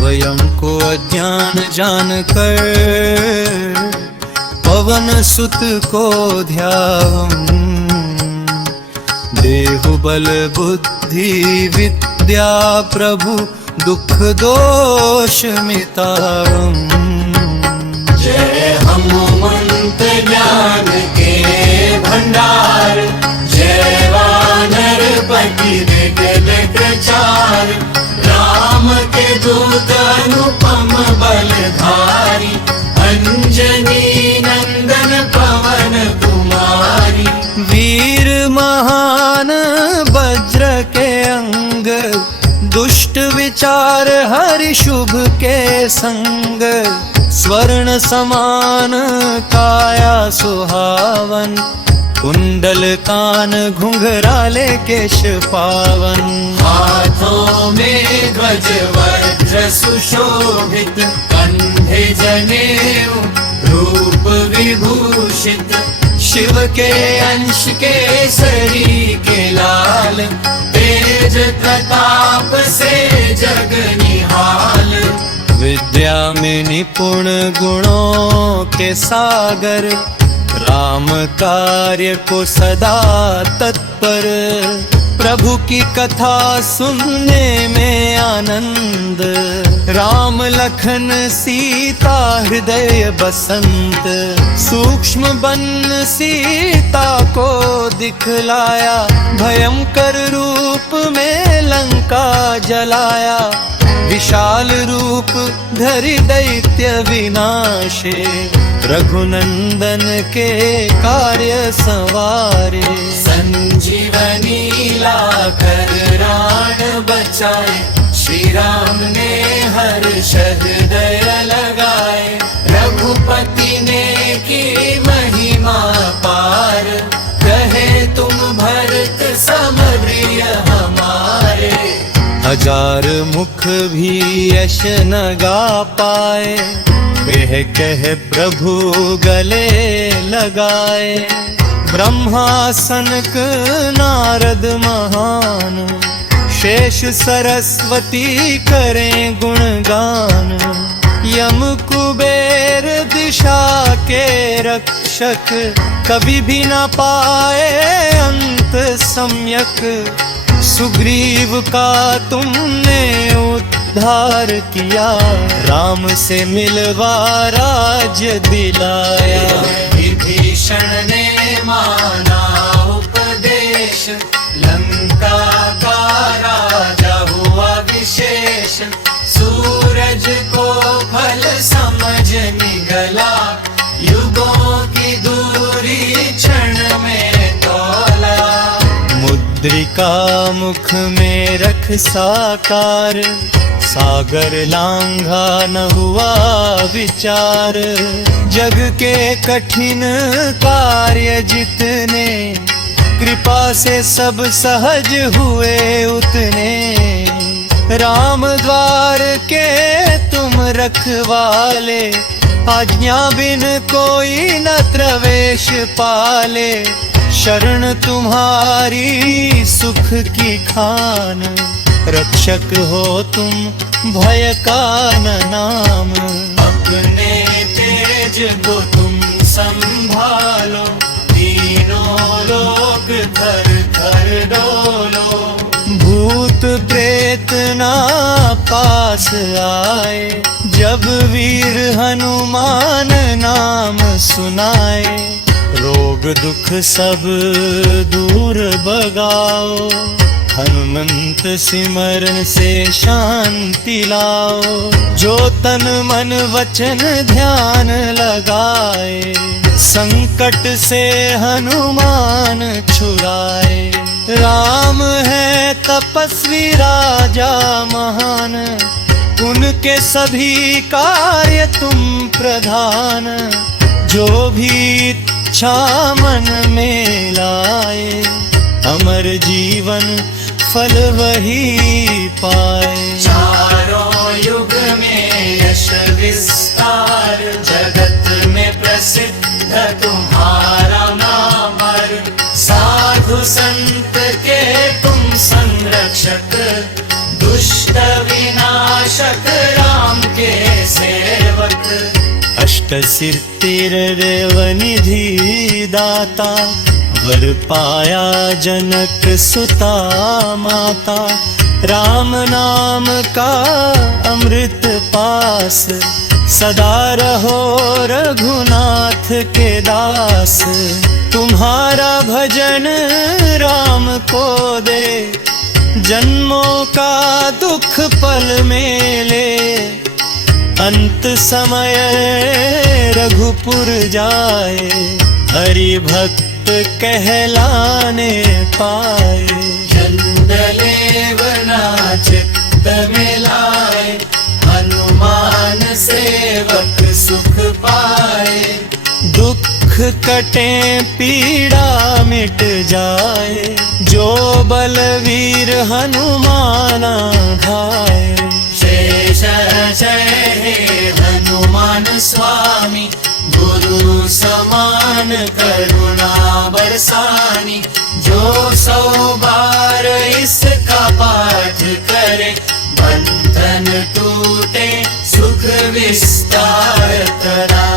स्वयं को अज्ञान जानकर पवन सुत को ध्यावम्। देहु बल बुद्धि विद्या प्रभु दुख दोष मिटावम्। जय हनुमंत ज्ञान के भंडार, जय वानर पति निकट चार। राम के दूत अनुपम बलधारी, अंजनी नंदन पवन कुमारी। वीर महान वज्र के अंग, दुष्ट विचार हरि शुभ के संग। स्वर्ण समान काया सुहावन, कुंडल कान घुंघराले केश पावन। हाथों में ध्वज वज्र सुशोभित, कंधे जनेऊ रूप विभूषित। शिव के अंश केसरी के लाल, तेज प्रताप से जग निहाल। विद्या में निपुण गुणों के सागर, राम कार्य को सदा तत्पर। प्रभु की कथा सुनने में आनंद, राम लखन सीता हृदय बसंत। सूक्ष्म बन सीता को दिखलाया, भयंकर रूप में लंका जलाया। विशाल रूप धरि दैत्य विनाशे, रघुनंदन के कार्य संवारे। संजीवनी लाकर प्राण बचाए, श्री राम ने हर्ष हृदय लगाए। रघुपति ने की महिमा पार, कहे तुम भरत सम प्रिय हमारे। हजार मुख भी यश न गा पाए, वह कह प्रभु गले लगाए। ब्रह्मा सनक नारद महान, शेष सरस्वती करें गुणगान। यम कुबेर दिशा के रक्षक, कभी भी न पाए अंत सम्यक। सुग्रीव का तुमने उद्धार किया, राम से मिलवा राज्य दिलाया। विभीषण ने माना उपदेश, लंका का राजा हुआ विशेष। सूरज को फल समझ निगला, युगों की दूरी क्षण में तोला। मुद्रिका मुख में रख साकार, सागर लांघा न हुआ विचार। जग के कठिन कार्य जितने, कृपा से सब सहज हुए उतने। राम द्वार के तुम रखवाले, आज्ञा बिन कोई न प्रवेश पाले। शरण तुम्हारी सुख की खान, रक्षक हो तुम भय का न नाम। अपने तेज को तुम संभालो, तीनों लोग थर थर डोलो। भूत प्रेत ना पास आए, जब वीर हनुमान नाम सुनाए। रोग दुख सब दूर भगाओ, हनुमंत सिमरन से शांति लाओ। जो तन मन वचन ध्यान लगाए, संकट से हनुमान छुड़ाए। राम है तपस्वी राजा महान, उनके सभी कार्य तुम प्रधान। जो भी इच्छा मन में लाए, अमर जीवन फल वही पाए। चारों युग में यश विस्तार, जगत में प्रसिद्ध तुम्हारा नाम। साधु संत के तुम संरक्षक, दुष्ट विनाशक राम। अष्ट सिरतिरवनिधि दाता, वर पाया जनक सुता माता। राम नाम का अमृत पास, सदा रहो रघुनाथ के दास। तुम्हारा भजन राम को दे, जन्मों का दुख पल में ले। अंत समय रघुपुर जाए, हरि भक्त कहलाने पाए। चंदलेव चित्त मिलाए, हनुमान सेवक सुख पाए। दुख कटे पीड़ा मिट जाए, जो बलवीर हनुमाना धाए। शेष जय हे हनुमान स्वामी, गुरु समान करुणा बरसानी। जो 100 बार इसका पाठ करे, बंधन टूटे सुख विस्तार करा।